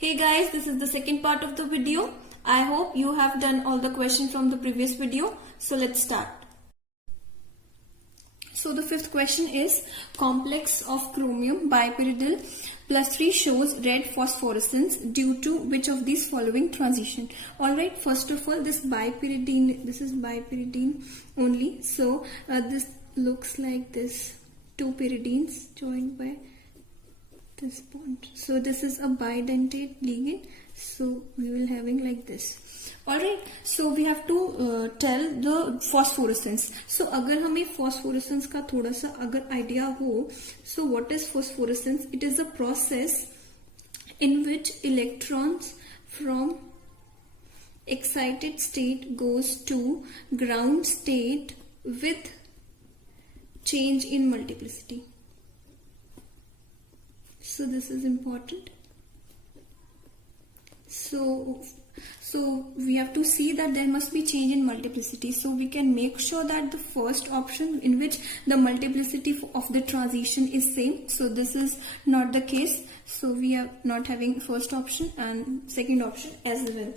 Hey guys, this is the second part of the video. I hope you have done all the questions from the previous video. So let's start. So the fifth question is complex of chromium bipyridine plus 3 shows red phosphorescence due to which of these following transition. Alright, first of all, this is bipyridine only. So this looks like this, two pyridines joined by this bond. So this is a bidentate ligand, so we will having like this. Alright, so we have to tell the phosphorescence. So अगर हमें phosphorescence का थोड़ा सा अगर idea हो, so what is phosphorescence? It is a process in which electrons from excited state goes to ground state with change in multiplicity. So this is important. So we have to see that there must be change in multiplicity. So we can make sure that the first option in which the multiplicity of the transition is same. So this is not the case. So we are not having first option and second option as well.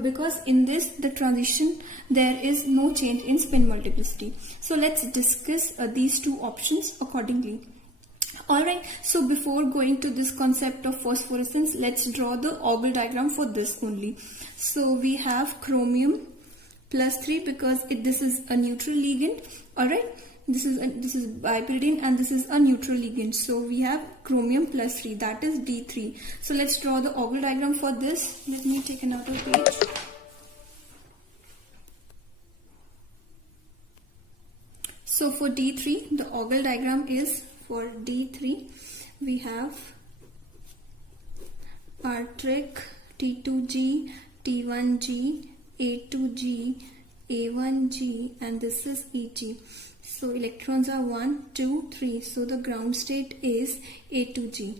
Because in this, the transition, there is no change in spin multiplicity. So let's discuss these two options accordingly. Alright, so before going to this concept of phosphorescence, let's draw the Ogle diagram for this only. So we have chromium plus 3 because this is a neutral ligand. Alright, this is bipyridine and this is a neutral ligand. So we have chromium plus 3, that is D3. So let's draw the Ogle diagram for this. Let me take another page. So for D3, the Ogle diagram is, for D3, we have R-trig, T2G, T1G, A2G, A1G, and this is EG. So electrons are 1, 2, 3. So the ground state is A2G.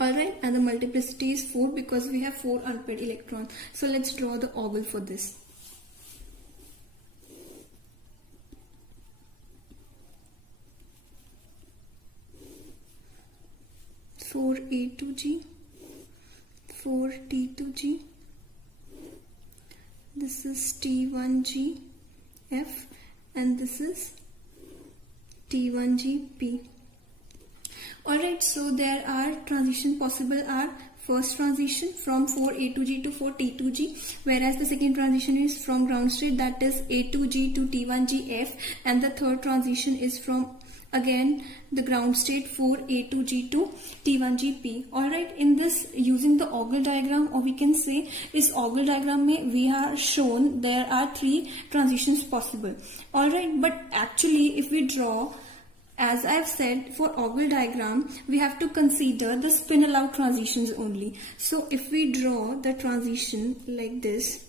Alright, and the multiplicity is 4 because we have 4 unpaired electrons. So let's draw the Ogle for this. 4 A2G, 4 T2G, this is T1G F, and this is T1G P. Alright, so there are transition possible are first transition from 4A2G to 4T2G, whereas the second transition is from ground state, that is A2G to T1G F, and the third transition is from again the ground state 4A2G to T1GP. Alright, in this using the Ogle diagram, or we can say is Ogle diagram mein we are shown there are 3 transitions possible. Alright, but actually if we draw, as I have said, for Ogle diagram we have to consider the spin allowed transitions only. So if we draw the transition like this,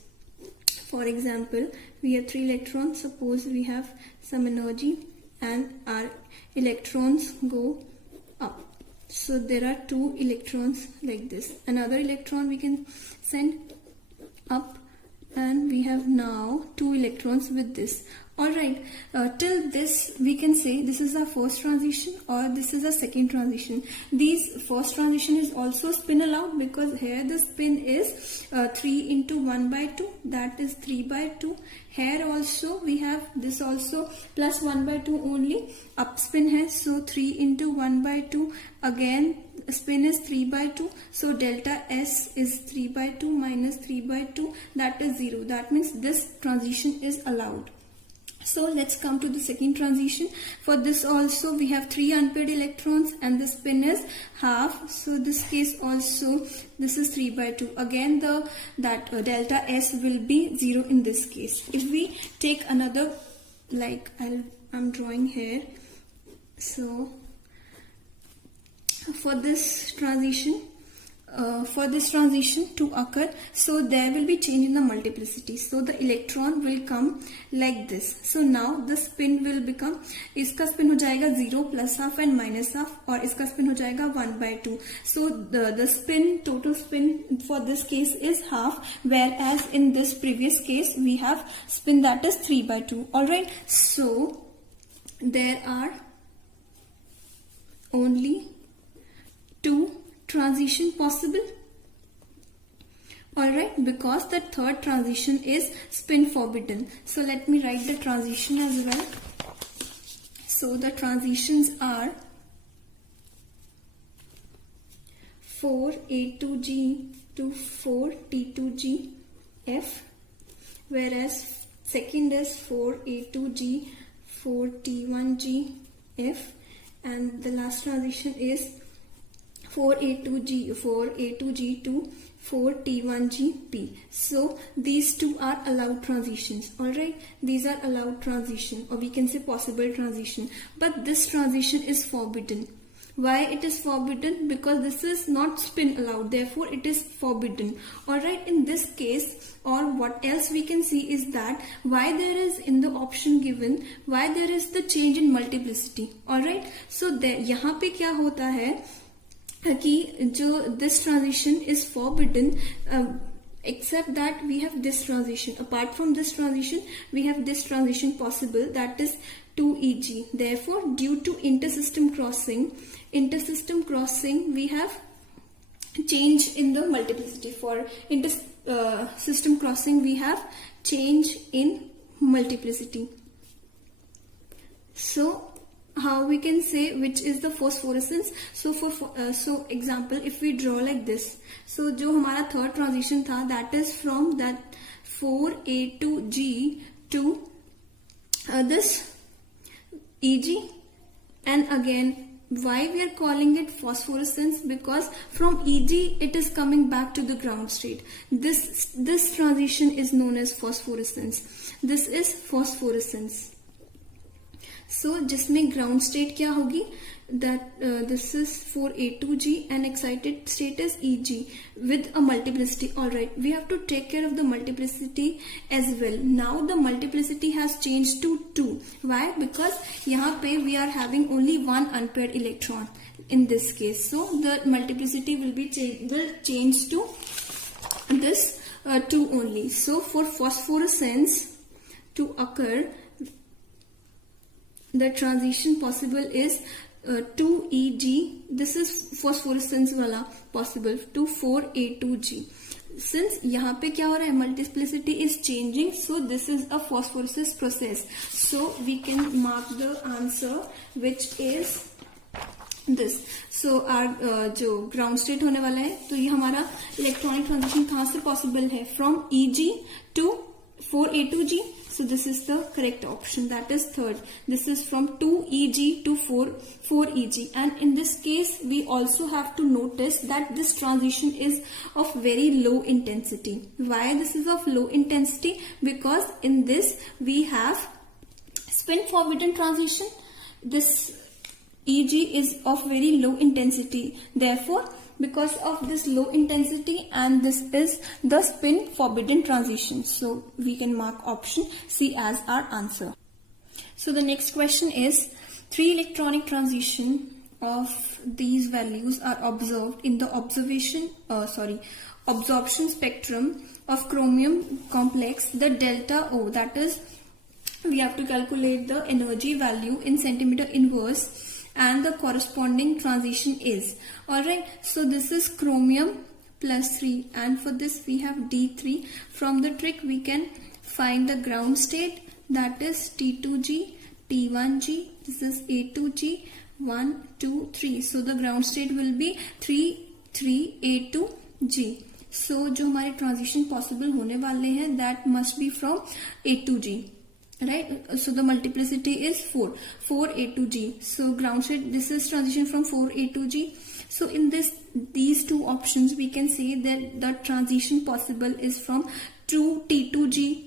for example, we have 3 electrons, suppose we have some energy and our electrons go up. So there are 2 electrons like this. Another electron we can send up, and we have now 2 electrons with this. Alright, till this we can say this is our first transition or this is a second transition. These first transition is also spin allowed because here the spin is 3 into 1 by 2, that is 3 by 2. Here also we have this also plus 1 by 2 only, up spin hai, so 3 into 1 by 2, again spin is 3 by 2, so delta S is 3 by 2 minus 3 by 2, that is 0. That means this transition is allowed. So let's come to the second transition. For this also we have 3 unpaired electrons and the spin is half. So this case also this is 3 by 2. Again delta S will be 0 in this case. If we take another, like I'm drawing here. So for this transition to occur, so there will be change in the multiplicity. So the electron will come like this. So now the spin will become, iska spin ho jayega 0 plus half and minus half, or iska spin ho jayega 1 by 2. So the spin, total spin for this case is half, whereas in this previous case we have spin that is 3 by 2. Alright, so there are only 2 transition possible. Alright, because the third transition is spin forbidden. So let me write the transition as well. So the transitions are 4A2G to 4T2G F, whereas second is 4A2G 4T1G F, and the last transition is 4A2G to 4T1G P. So these two are allowed transitions. Alright, these are allowed transition, or we can say possible transition, but this transition is forbidden. Why it is forbidden? Because this is not spin allowed, therefore it is forbidden. Alright, in this case, or what else we can see is that why there is in the option given, why there is the change in multiplicity. Alright, so there यहाँ पे क्या होता है कि जो this transition is forbidden, except that we have this transition. Apart from this transition, we have this transition possible, that is 2EG. Therefore, due to intersystem crossing, we have change in the multiplicity. For intersystem crossing, we have change in multiplicity. So how we can say which is the phosphorescence? So so example, if we draw like this, so जो हमारा third transition था, that is from that 4A2G to this EG, and again why we are calling it phosphorescence? Because from EG it is coming back to the ground state. This transition is known as phosphorescence. This is phosphorescence. So जिसमें ground state क्या होगी? That this is 4A2G and excited state is EG with a multiplicity. Alright, we have to take care of the multiplicity as well. Now the multiplicity has changed to 2. Why? Because यहाँ पे we are having only one unpaired electron in this case. So the multiplicity will change to this 2 only. So for phosphorescence to occur, the transition possible is 2EG, this is phosphorescence वाला possible, to 4A2G. Since यहाँ पे क्या हो रहा है, multiplicity is changing, so this is a phosphorescence process. So we can mark the answer, which is this. So our जो ground state होने वाला है, तो ये हमारा electronic transition कहाँ से possible है? From EG to 4A2G. So this is the correct option, that is third. This is from 2EG to 4EG, and in this case we also have to notice that this transition is of very low intensity. Why this is of low intensity? Because in this we have spin forbidden transition. This EG is of very low intensity. Therefore, because of this low intensity, and this is the spin forbidden transition, so we can mark option C as our answer. So the next question is, 3 electronic transition of these values are observed in the absorption spectrum of chromium complex. The delta O, that is, we have to calculate the energy value in centimeter inverse, and the corresponding transition is. Alright, so this is chromium plus 3, and for this we have D3. From the trick we can find the ground state, that is T2G, T1G, this is A2G, 1, 2, 3. So the ground state will be 3, 3, A2G. So जो हमारे transition possible होने वाले हैं, that must be from A2G. Right, so the multiplicity is 4A2G. So ground state, this is transition from 4A2G. So in these two options we can say that the transition possible is from 2T2G.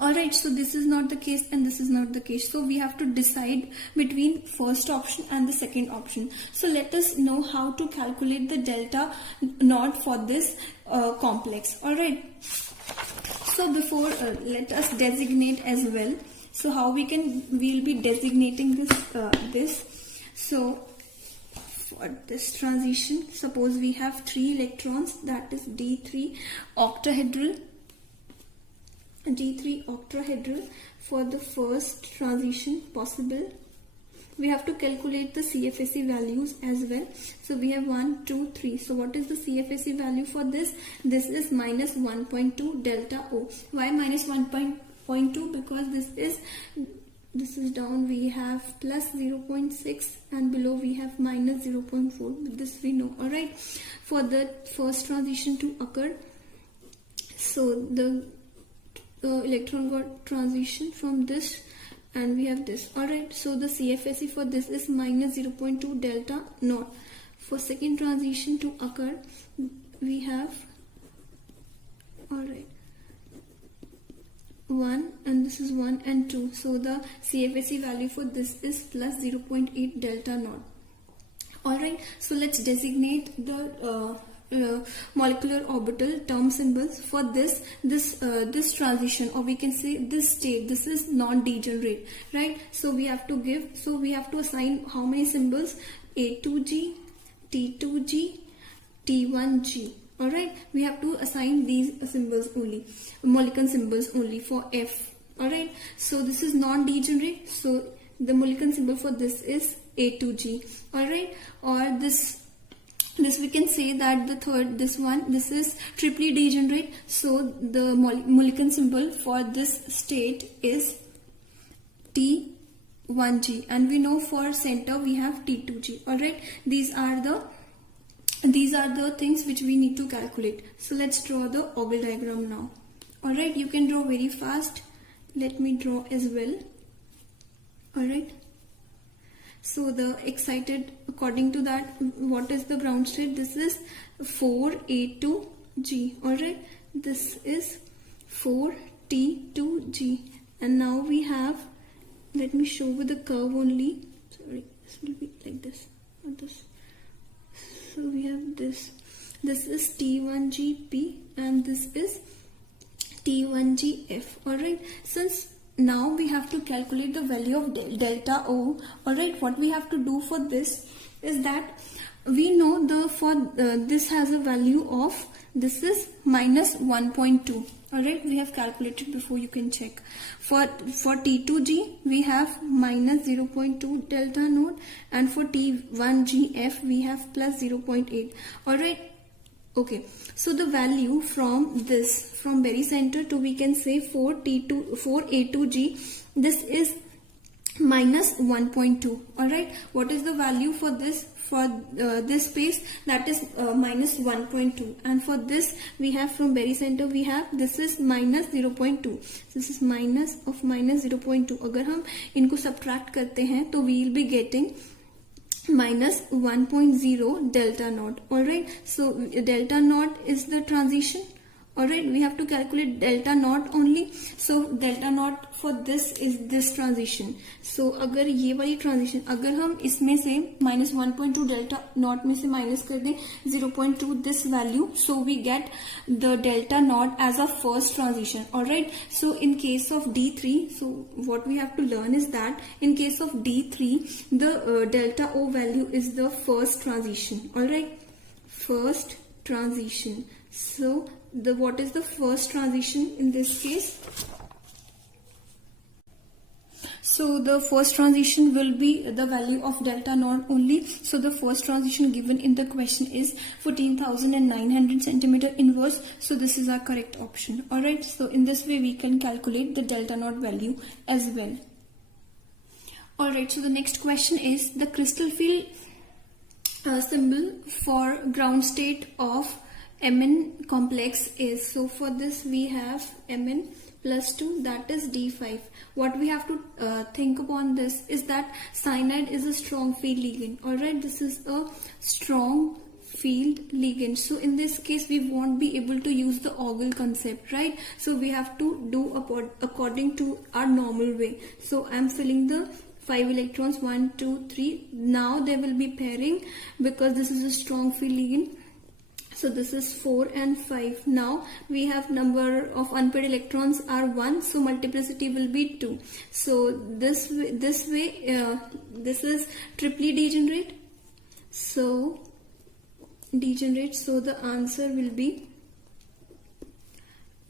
Alright, so this is not the case and this is not the case. So we have to decide between first option and the second option. So let us know how to calculate the delta naught for this complex. Alright. So before let us designate as well. So how we'll be designating this. So for this transition, suppose we have 3 electrons, that is D3 octahedral. D3 octahedral for the first transition possible. we have to calculate the CFSE values as well. So we have 1, 2, 3. So what is the CFSE value for this? This is minus 1.2 delta O. Why minus 1.2? Because this is down, we have plus 0.6 and below we have minus 0.4. This we know. Alright, for the first transition to occur, so the electron got transition from this and we have this. Alright, so the CFSE for this is minus 0.2 delta naught. For second transition to occur, we have, alright, 1 and this is 1 and 2. So the CFSE value for this is plus 0.8 delta naught. Alright, so let's designate the molecular orbital term symbols for this transition, or we can say this state. This is non-degenerate, right? So we have to assign how many symbols? A2G, T2G, T1G. Alright, we have to assign these symbols only, molecular symbols only for F. Alright, so this is non-degenerate, so the molecular symbol for this is A2G. Alright, or this we can say that the third, this is triply degenerate, so the molecular symbol for this state is T1G, and we know for center we have T2G. Alright, these are the things which we need to calculate. So let's draw the ogle diagram now. Alright, you can draw very fast. Let me draw as well. Alright, so the excited, according to that, what is the ground state? This is 4A2G. Alright, this is 4T2G, and now we have, let me show with the curve only. Sorry, this will be like this, not this. So we have this is T1GP and this is T1GF. Alright, since now we have to calculate the value of delta O. Alright, what we have to do for this is that we know this has a value of, this is minus 1.2. Alright, we have calculated before, you can check. For T2G we have minus 0.2 delta naught, and for T1GF we have plus 0.8. Alright, okay, so the value from very center to, we can say 4A2G, this is minus 1.2. Alright, what is the value for this? For this space, that is minus 1.2, and for this we have from very center we have, this is minus 0.2. This is minus 0.2. अगर हम इनको subtract करते हैं तो we will be getting minus 1.0 delta naught. Alright, so delta naught is the transition. Alright, we have to calculate delta naught only. So delta naught for this is this transition. So अगर ये वाली transition, अगर हम इसमें से minus 1.2 delta naught में से minus कर दें 0.2 this value, so we get the delta naught as a first transition. Alright, so in case of D3, so what we have to learn is that in case of D3, the delta O value is the first transition. Alright, first transition. So what is the first transition in this case? So the first transition will be the value of delta naught only. So the first transition given in the question is 14,900 centimeter inverse. So this is our correct option. Alright, so in this way we can calculate the delta naught value as well. Alright, so the next question is the crystal field symbol for ground state of Mn complex is. So for this we have Mn plus 2, that is D5. What we have to think upon this is that cyanide is a strong field ligand. Alright, this is a strong field ligand. So in this case we won't be able to use the ogle concept, right? So we have to do according to our normal way. So I'm filling the 5 electrons, 1, 2, 3. Now they will be pairing because this is a strong field ligand. So this is 4 and 5. Now we have number of unpaired electrons are 1, so multiplicity will be 2. So this way this is triply degenerate. So the answer will be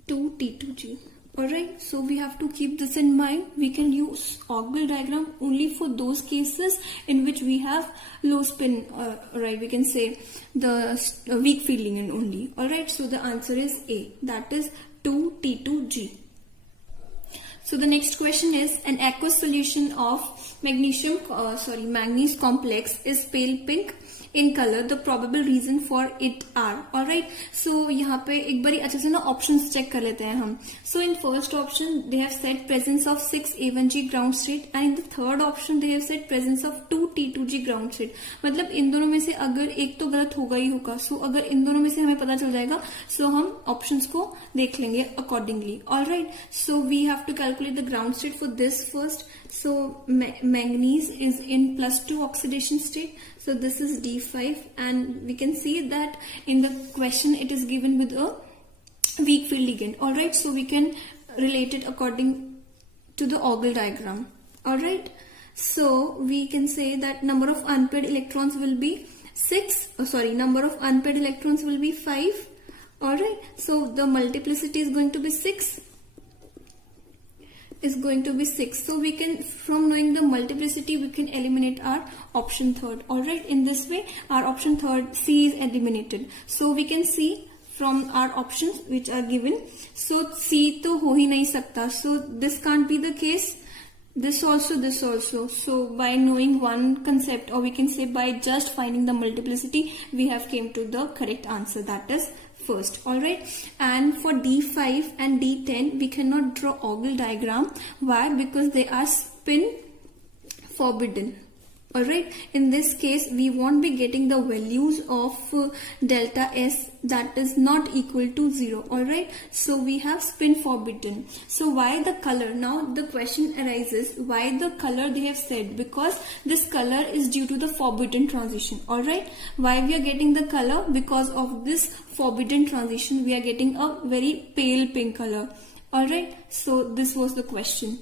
2T2G. Alright, so we have to keep this in mind. We can use Octal diagram only for those cases in which we have low spin, right? We can say the weak field ligand only. Alright, so the answer is A, that is 2T2G. So the next question is, an aqueous solution of manganese complex is pale pink in color. The probable reason for it are. Alright, so यहाँ पे एक बारी अच्छे से ना options check कर लेते हैं हम. So in first option they have said presence of 6A1G ground state, and in the third option they have said presence of 2T2G ground state. मतलब इन दोनों में से अगर एक तो गलत होगा ही होगा. So अगर इन दोनों में से हमें पता चल जाएगा, so हम options को देख लेंगे accordingly. Alright, so we have to calculate the ground state for this first. So manganese is in +2 oxidation state. So this is D5, and we can see that in the question it is given with a weak field ligand. Alright, so we can relate it according to the Octal diagram. Alright, so we can say that number of unpaired electrons will be 6. Number of unpaired electrons will be 5. Alright, so the multiplicity is going to be 6. So we can, from knowing the multiplicity, we can eliminate our option third. Alright, in this way our option third C is eliminated. So we can see from our options which are given, so C to ho hi nahi sakta, so this can't be the case. This also. So by knowing one concept, or we can say by just finding the multiplicity, we have came to the correct answer, that is first. Alright, and for D5 and D10 we cannot draw Octal diagram. Why? Because they are spin forbidden. Alright, in this case we won't be getting the values of delta S that is not equal to 0. Alright, so we have spin forbidden. So why the color? Now the question arises, why the color they have said? Because this color is due to the forbidden transition. Alright, why we are getting the color? Because of this forbidden transition we are getting a very pale pink color. Alright, so this was the question.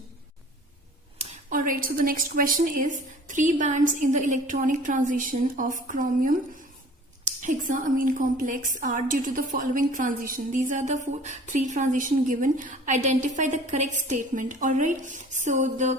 Alright, so the next question is, 3 bands in the electronic transition of chromium hexaamine complex are due to the following transition. These are the 3 transition given. Identify the correct statement. Alright, so the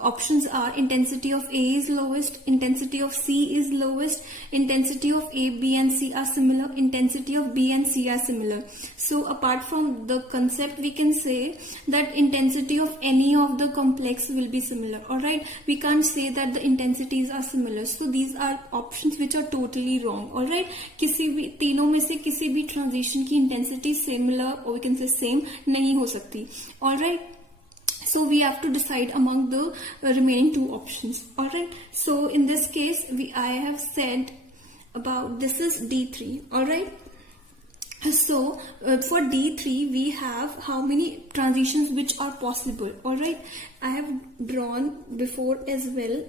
options are: intensity of A is lowest, intensity of C is lowest, intensity of A, B and C are similar, intensity of B and C are similar. So apart from the concept, we can say that intensity of any of the complex will be similar. Alright, we can't say that the intensities are similar. So these are options which are totally wrong. Alright, किसी भी तीनों में से किसी भी transition की intensity similar और we can say same नहीं हो सकती. Alright, so we have to decide among the remaining 2 options. Alright, so in this case I have said about this is D3. Alright, so for D3 we have how many transitions which are possible. Alright, I have drawn before as well.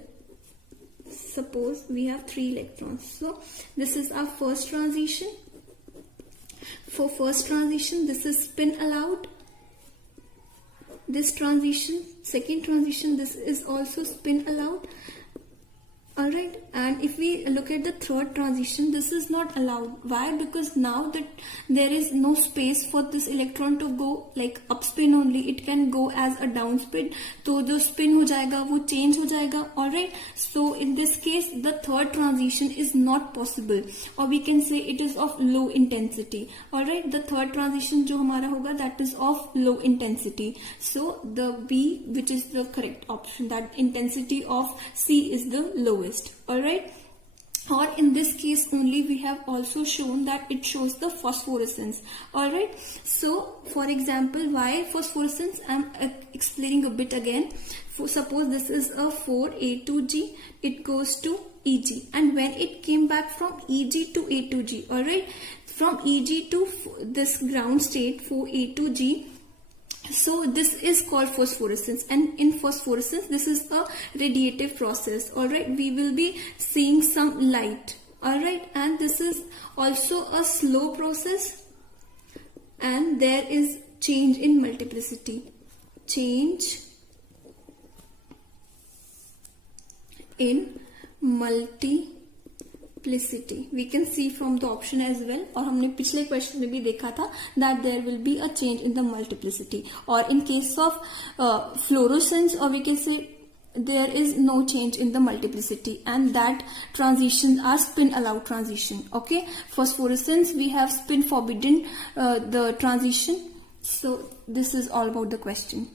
Suppose we have 3 electrons. So this is our first transition. For first transition, this is spin allowed. This transition, second transition, this is also spin allowed. Alright, and if we look at the third transition, this is not allowed. Why? Because now that there is no space for this electron to go like up spin only, it can go as a down spin. So the spin हो जाएगा, वो change हो जाएगा. Alright, so in this case the third transition is not possible, or we can say it is of low intensity. Alright, the third transition जो हमारा होगा that is of low intensity. So the B, which is the correct option, that intensity of C is the lowest. Alright, or in this case only we have also shown that it shows the phosphorescence. Alright, so for example, why phosphorescence? I am explaining a bit again. Suppose this is a 4A2G, it goes to EG, and when it came back from EG to A2G, alright, from EG to this ground state 4A2G, so this is called phosphorescence, and in phosphorescence this is a radiative process. Alright, we will be seeing some light. Alright, and this is also a slow process, and there is change in multiplicity. Change in multiplicity. multiplicity. We can see from the option as well. और हमने पिछले question में भी देखा था that there will be a change in the multiplicity. Or in case of fluorescence, or we can say there is no change in the multiplicity, and that transitions are spin allowed transition. Okay, phosphorescence we have spin forbidden the transition. So this is all about the question.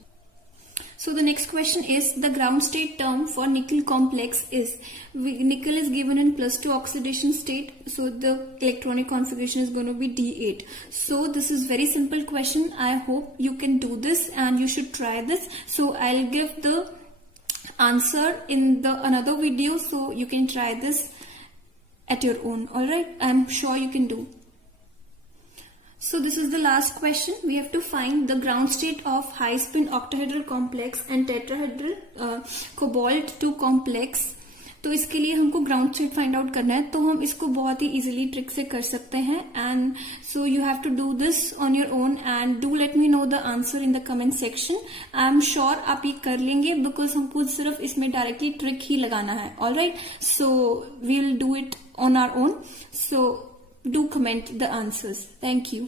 So the next question is the ground state term for nickel complex is, nickel is given in +2 oxidation state, so the electronic configuration is going to be D8. So this is very simple question. I hope you can do this and you should try this. So I'll give the answer in the another video, so you can try this at your own. All right, I'm sure you can do. So this is the last question. We have to find the ground state of high spin octahedral complex and tetrahedral cobalt 2 complex. तो इसके लिए हमको ground state find out करना है, तो हम इसको बहुत ही इजीली ट्रिक से कर सकते हैं. And so you have to do this on your own and do let me know the answer in the comment section. I am sure आप ये कर लेंगे बिकॉज हमको सिर्फ इसमें डायरेक्टली ट्रिक ही लगाना है. All right, so we will do it on our own. So do comment the answers. Thank you.